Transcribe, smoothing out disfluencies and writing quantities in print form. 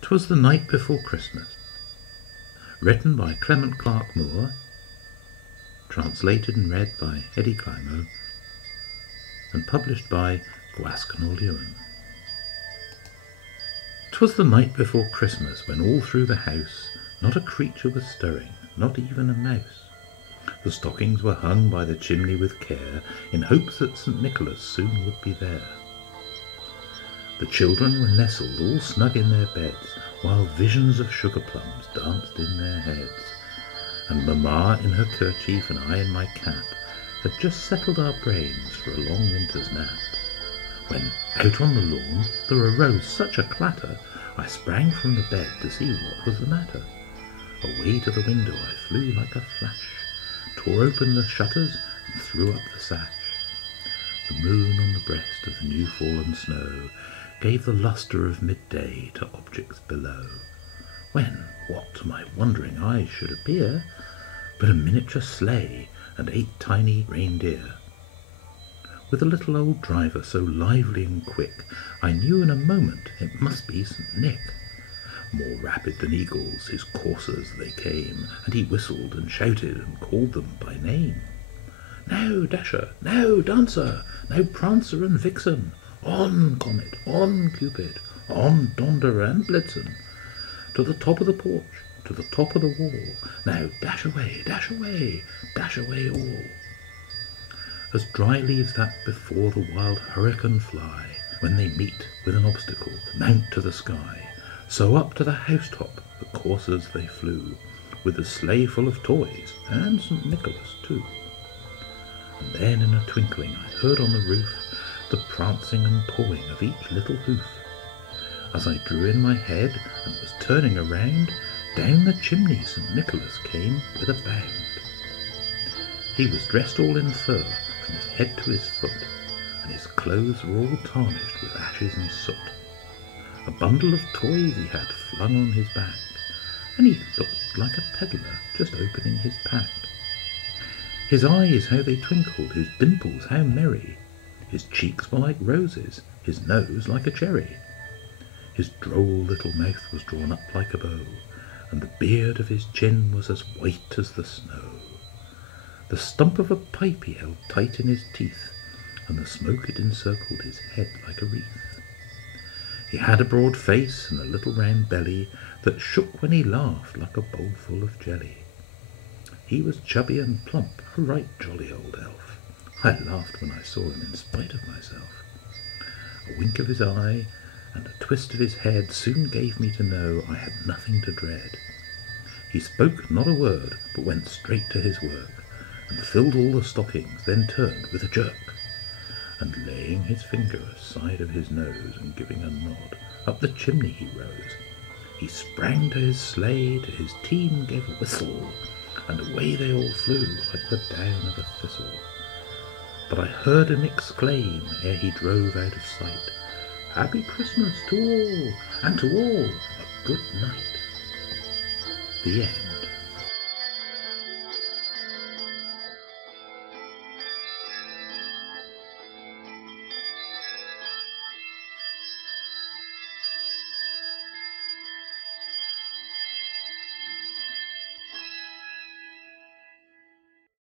'Twas the Night Before Christmas, written by Clement Clark Moore, translated and read by Eddie Climo, and published by Gwascanol Ewan. 'Twas the night before Christmas, when all through the house not a creature was stirring, not even a mouse. The stockings were hung by the chimney with care, in hopes that St. Nicholas soon would be there. The children were nestled all snug in their beds, while visions of sugar plums danced in their heads. And Mamma in her kerchief and I in my cap had just settled our brains for a long winter's nap, when out on the lawn there arose such a clatter, I sprang from the bed to see what was the matter. Away to the window I flew like a flash, tore open the shutters and threw up the sash. The moon on the breast of the new-fallen snow gave the lustre of midday to objects below, when what to my wondering eyes should appear but a miniature sleigh and 8 tiny reindeer. With a little old driver so lively and quick, I knew in a moment it must be St. Nick. More rapid than eagles his coursers they came, and he whistled and shouted and called them by name. Now Dasher, now Dancer, now Prancer and Vixen, on Comet, on Cupid, on Donder and Blitzen, to the top of the porch, to the top of the wall, now dash away, dash away, dash away all. As dry leaves that before the wild hurricane fly, when they meet with an obstacle, mount to the sky, so up to the housetop the coursers they flew, with the sleigh full of toys, and St. Nicholas too. And then in a twinkling I heard on the roof the prancing and pawing of each little hoof. As I drew in my head and was turning around, down the chimney St. Nicholas came with a bound. He was dressed all in fur from his head to his foot, and his clothes were all tarnished with ashes and soot. A bundle of toys he had flung on his back, and he looked like a pedlar just opening his pack. His eyes, how they twinkled, his dimples, how merry! His cheeks were like roses, his nose like a cherry. His droll little mouth was drawn up like a bow, and the beard of his chin was as white as the snow. The stump of a pipe he held tight in his teeth, and the smoke had encircled his head like a wreath. He had a broad face and a little round belly that shook when he laughed like a bowlful of jelly. He was chubby and plump, a right jolly old elf. I laughed when I saw him in spite of myself. A wink of his eye and a twist of his head soon gave me to know I had nothing to dread. He spoke not a word, but went straight to his work, and filled all the stockings, then turned with a jerk, and laying his finger aside of his nose and giving a nod, up the chimney he rose. He sprang to his sleigh, to his team gave a whistle, and away they all flew like the down of a thistle. But I heard him exclaim, ere he drove out of sight, "Happy Christmas to all, and to all a good night." The end.